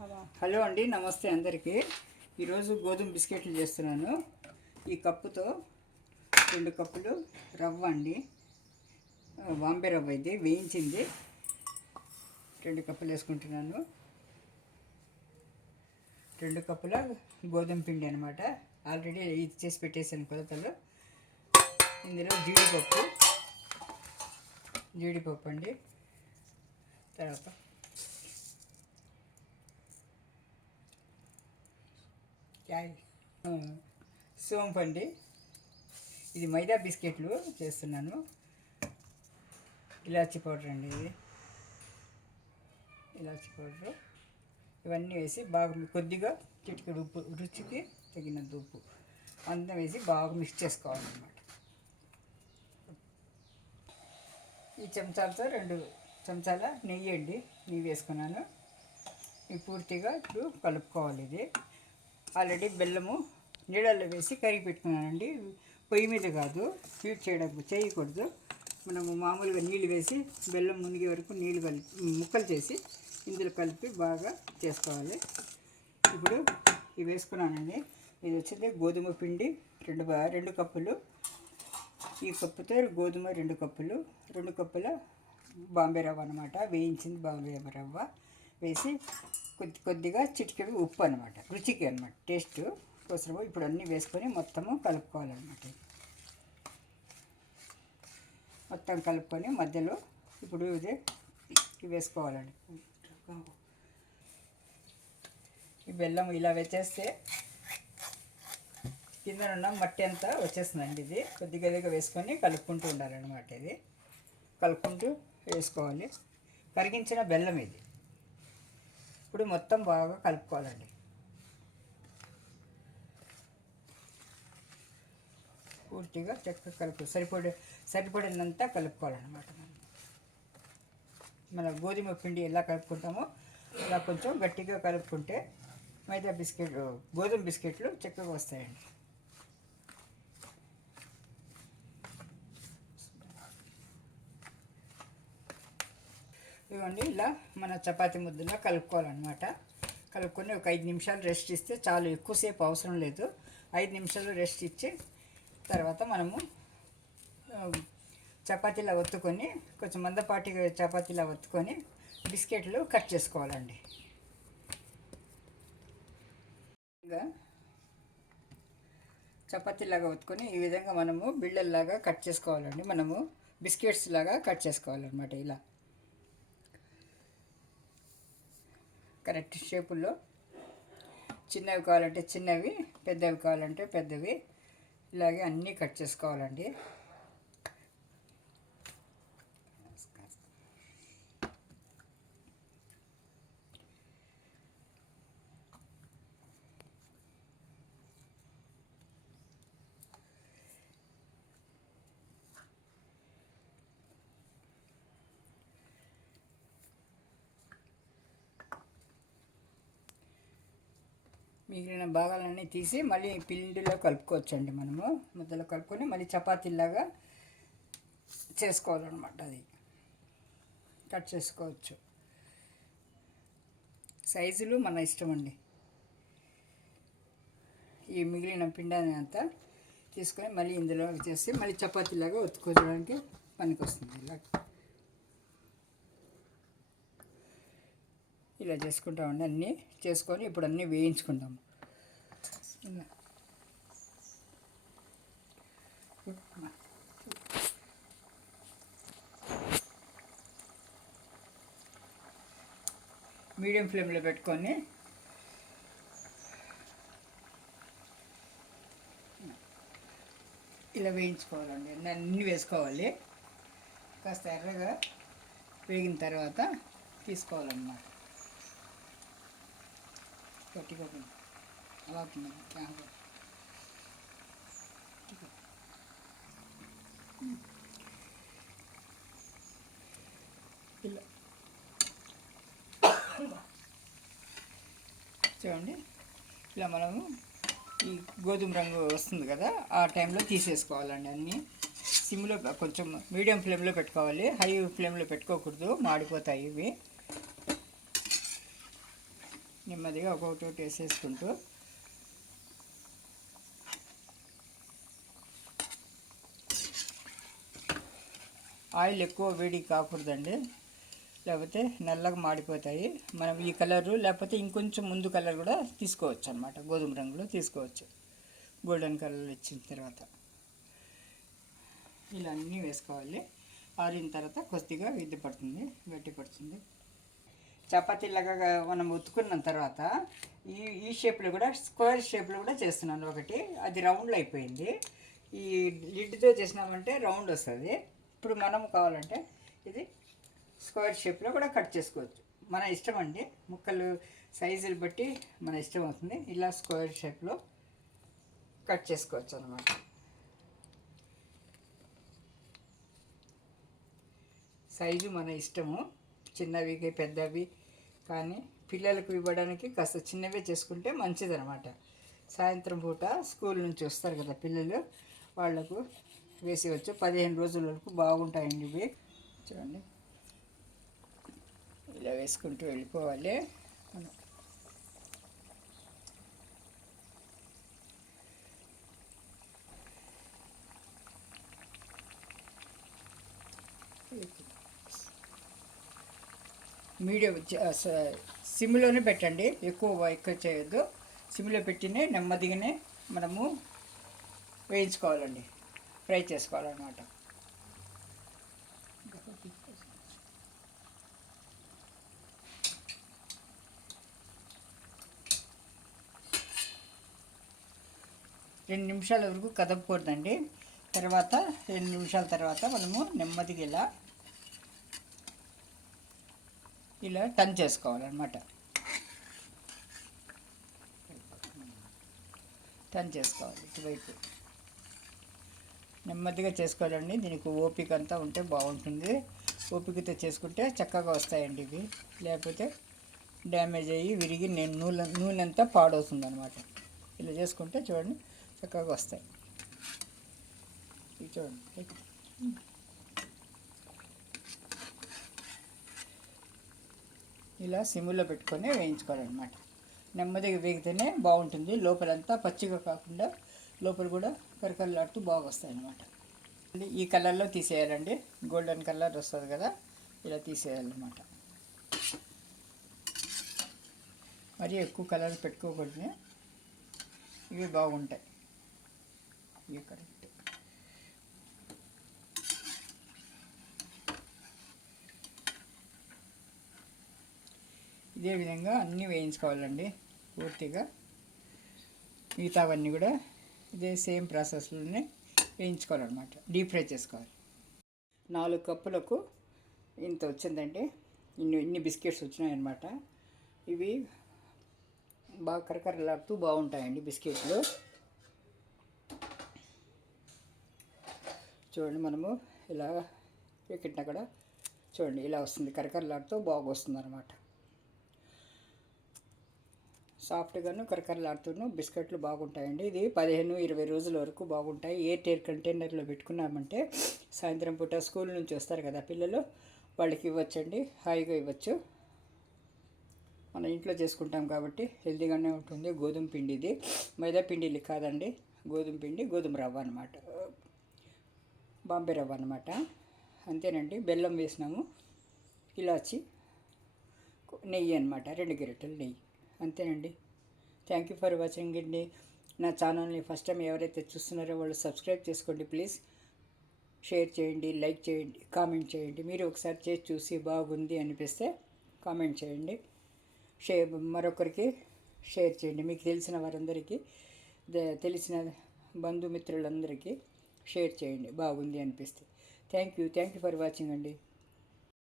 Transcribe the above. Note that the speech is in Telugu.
హలో అండి, నమస్తే అందరికీ. ఈరోజు గోధుమ బిస్కెట్లు చేస్తున్నాను. ఈ కప్పుతో 2 కప్పులు రవ్వ అండి, బాంబే రవ్వ ఇది వేయించింది. 2 కప్పులు వేసుకుంటున్నాను. 2 కప్పుల గోధుమ పిండి అనమాట. ఆల్రెడీ ఇది చేసి పెట్టేసాను కొలతలు. ఇందులో జీడిపప్పు అండి, తర్వాత సోంపు అండి. ఇది మైదా బిస్కెట్లు చేస్తున్నాను. ఇలాచీ పౌడర్ అండి, ఇది ఇలాచీ పౌడరు. ఇవన్నీ వేసి బాగా కొద్దిగా చిటికెడు ఉప్పు, రుచికి తగినంత ఉప్పు అంతా వేసి బాగా మిక్స్ చేసుకోవాలన్నమాట. ఈ చెంచాలతో 2 చెంచాల నెయ్యి అండి, నెయ్యి వేసుకున్నాను. ఇవి పూర్తిగా ఇప్పుడు కలుపుకోవాలి. ఇది ఆల్రెడీ బెల్లము నీళ్ళల్లో వేసి కరిగి పెట్టుకున్నానండి. పొయ్యి మీద కాదు, హీట్ చేయకూడదు. మనము మామూలుగా నీళ్ళు వేసి బెల్లం మునిగే వరకు నీళ్ళు కలిపి ముక్కలు చేసి ఇందులో కలిపి బాగా చేసుకోవాలి. ఇప్పుడు ఇవి వేసుకున్నానండి. ఇది వచ్చింది గోధుమ పిండి 2 కప్పులు. ఈ కప్పుతో గోధుమ 2 కప్పులు, 2 కప్పుల బాంబే రవ్వ అనమాట, వేయించింది బాంబే రవ్వ వేసి కొద్దిగా చిటికెడు ఉప్పు అనమాట, రుచికి అనమాట, టేస్ట్ కోసం. ఇప్పుడు అన్నీ వేసుకొని మొత్తము కలుపుకోవాలన్నమాట. మొత్తం కలుపుకొని మధ్యలో ఇప్పుడు ఇవి వేసుకోవాలండి. ఈ బెల్లం ఇలా వేసేస్తే కింద ఉన్న మట్టి అంతా వచ్చేస్తుందండి. ఇది కొద్దిగా వేసుకొని కలుపుకుంటూ ఉండాలన్నమాట. ఇది కలుపుకుంటూ వేసుకోవాలి. కరిగించిన బెల్లం ఇది. ఇప్పుడు మొత్తం బాగా కలుపుకోవాలండి. పూర్తిగా చక్కగా సరిపడినంత కలుపుకోవాలన్నమాట. మన గోధుమ పిండి ఎలా కలుపుకుంటామో అలా కొంచెం గట్టిగా కలుపుకుంటే గోధుమ బిస్కెట్లు చక్కగా వస్తాయండి. ఇవ్వండి, ఇలా మన చపాతీ ముద్దలా కలుపుకోవాలన్నమాట. కలుపుకొని ఒక 5 నిమిషాలు రెస్ట్ ఇస్తే చాలు, ఎక్కువసేపు అవసరం లేదు. 5 నిమిషాలు రెస్ట్ ఇచ్చి తర్వాత మనము చపాతీలా ఒత్తుకొని, కొంచెం మందపాటిగా చపాతీలా ఒత్తుకొని బిస్కెట్లు కట్ చేసుకోవాలండి. ఇంకా చపాతీలాగా ఒత్తుకొని ఈ విధంగా మనము బిళ్ళల్లాగా కట్ చేసుకోవాలండి. మనము బిస్కెట్స్ లాగా కట్ చేసుకోవాలన్నమాట. ఇలా కరెక్ట్ షేపుల్లో, చిన్నవి కావాలంటే చిన్నవి, పెద్దవి కావాలంటే పెద్దవి, ఇలాగే అన్నీ కట్ చేసుకోవాలండి. మిగిలిన భాగాలన్నీ తీసి మళ్ళీ పిండిలో కలుపుకోవచ్చండి. మనము ముద్దలో కలుపుకొని మళ్ళీ చపాతీలాగా చేసుకోవాలన్నమాట. అది కట్ చేసుకోవచ్చు. సైజులు మన ఇష్టం అండి. ఈ మిగిలిన పిండాన్ని అంతా తీసుకొని మళ్ళీ ఇందులో చేసి మళ్ళీ చపాతీలాగా ఒత్తుకోవడానికి పనికి వస్తుంది. ఇలా చేసుకుంటామండి. అన్నీ చేసుకొని ఇప్పుడు అన్నీ వేయించుకుంటాము. మీడియం ఫ్లేమ్లో పెట్టుకొని ఇలా వేయించుకోవాలండి. అన్నీ వేసుకోవాలి. కాస్త ఎర్రగా వేగిన తర్వాత తీసుకోవాలన్నమాట. గట్టిగా అలా ఇలా చూడండి. ఇలా మనము ఈ గోధుమ రంగు వస్తుంది కదా, ఆ టైంలో తీసేసుకోవాలండి. అన్నీ సిమ్లో కొంచెం మీడియం ఫ్లేమ్లో పెట్టుకోవాలి. హై ఫ్లేమ్లో పెట్టుకోకూడదు, మాడిపోతాయి ఇవి. నెమ్మదిగా ఒక్కొక్కటి వేసేసుకుంటూ ఆయిల్ ఎక్కువ వేడి కాకూడదండి, లేకపోతే నల్లగా మాడిపోతాయి. మనం ఈ కలరు లేకపోతే ఇంకొంచెం ముందు కలర్ కూడా తీసుకోవచ్చు అన్నమాట. గోధుమ రంగులో తీసుకోవచ్చు. గోల్డెన్ కలర్ వచ్చిన తర్వాత ఇలా అన్నీ వేసుకోవాలి. ఆరిన తర్వాత కొద్దిగా ఇది పడుతుంది, గట్టి పడుతుంది. చపాతీలాగా మనం ఉతుకున్న తర్వాత ఈ షేప్లో కూడా స్క్వేర్ షేప్లో కూడా చేస్తున్నాను ఒకటి. అది రౌండ్లో అయిపోయింది. ఈ లిడ్తో చేసినామంటే రౌండ్ వస్తుంది. ఇప్పుడు మనం కావాలంటే ఇది స్క్వేర్ షేప్లో కూడా కట్ చేసుకోవచ్చు. మన ఇష్టం అండి, ముక్కలు సైజులు బట్టి మన ఇష్టం అవుతుంది. ఇలా స్క్వేర్ షేప్లో కట్ చేసుకోవచ్చు అన్నమాట. సైజు మన ఇష్టము, చిన్నవి పెద్దవి కానీ పిల్లలకు ఇవ్వడానికి కాస్త చిన్నవే చేసుకుంటే మంచిదన్నమాట. సాయంత్రం పూట స్కూల్ నుంచి వస్తారు కదా పిల్లలు, వాళ్లకు వేసేవచ్చు. 15 రోజుల వరకు బాగుంటాయండి ఇవి. చూడండి, ఇలా వేసుకుంటూ వెళ్ళిపోవాలి. మీడియం సిమ్లోనే పెట్టండి, ఎక్కువ చేయొద్దు. సిమ్లో పెట్టినే నెమ్మదిగానే మనము వేయించుకోవాలండి, ఫ్రై చేసుకోవాలన్నమాట. రెండు నిమిషాల వరకు కదపకూడదండి. తర్వాత 2 నిమిషాల తర్వాత మనము నెమ్మదిగా ఇలా టర్న్ చేసుకోవాలన్నమాట. టర్న్ చేసుకోవాలి ఇటువైపు. నెమ్మదిగా చేసుకోవాలండి. దీనికి ఓపిక అంతా ఉంటే బాగుంటుంది. ఓపికతో చేసుకుంటే చక్కగా వస్తాయండి ఇవి. లేకపోతే డ్యామేజ్ అయ్యి విరిగి నూనె అంతా పాడవుతుంది అన్నమాట. ఇలా చేసుకుంటే చూడండి చక్కగా వస్తాయి. ఇవి చూడండి, ఇలా సిమ్లో పెట్టుకొని వేయించుకోవాలన్నమాట. నెమ్మదిగా వేగితేనే బాగుంటుంది. లోపలంతా పచ్చిగా కాకుండా లోపల కూడా కరకరలాడుతూ బాగా వస్తాయి అన్నమాట. ఈ కలర్లో తీసేయాలండి, గోల్డెన్ కలర్ వస్తుంది కదా, ఇలా తీసేయాలన్నమాట. మరి ఎక్కువ కలర్ పెట్టుకోకూడదు, ఇవి బాగుంటాయి. ఇవి కరెక్ట్. ఇదే విధంగా అన్నీ వేయించుకోవాలండి పూర్తిగా. మిగతావన్నీ కూడా ఇదే సేమ్ ప్రాసెస్లోనే వేయించుకోవాలన్నమాట, డీప్ ఫ్రై చేసుకోవాలి. 4 కప్పులకు ఇంత వచ్చిందండి. ఇన్ని బిస్కెట్స్ వచ్చినాయన్నమాట. ఇవి బాగా కరకరలాడుతూ బాగుంటాయండి బిస్కెట్లు. చూడండి, మనము ఇలా పెట్టినా కూడా చూడండి ఇలా వస్తుంది, కరకరలాడుతూ బాగా వస్తుంది అన్నమాట. సాఫ్ట్గాను కరకరలాడుతూను బిస్కెట్లు బాగుంటాయండి. ఇది 15-20 రోజుల వరకు బాగుంటాయి. ఎయిర్ టైర్ కంటైనర్లో పెట్టుకున్నామంటే సాయంత్రం పూట స్కూల్ నుంచి వస్తారు కదా పిల్లలు, వాళ్ళకి ఇవ్వచ్చండి, హాయిగా ఇవ్వచ్చు. మన ఇంట్లో చేసుకుంటాం కాబట్టి హెల్తీగానే ఉంటుంది. గోధుమ పిండి, ఇది మైదా పిండిలు కాదండి, గోధుమ పిండి, గోధుమ రవ్వ అనమాట, బాంబే రవ్వ అనమాట. అంతేనండి. బెల్లం వేసినాము, ఇలాచి, నెయ్యి అనమాట, 2 గరిటెలు నెయ్యి. అంతేనండి. థ్యాంక్ యూ ఫర్ వాచింగ్ అండి. నా ఛానల్ని ఫస్ట్ టైం ఎవరైతే చూస్తున్నారో వాళ్ళు సబ్స్క్రైబ్ చేసుకోండి ప్లీజ్. షేర్ చేయండి, లైక్ చేయండి, కామెంట్ చేయండి. మీరు ఒకసారి చేసి చూసి బాగుంది అనిపిస్తే కామెంట్ చేయండి. మరొకరికి షేర్ చేయండి. మీకు తెలిసిన వారందరికీ, తెలిసిన బంధుమిత్రులందరికీ షేర్ చేయండి బాగుంది అనిపిస్తే. థ్యాంక్ యూ ఫర్ వాచింగ్ అండి.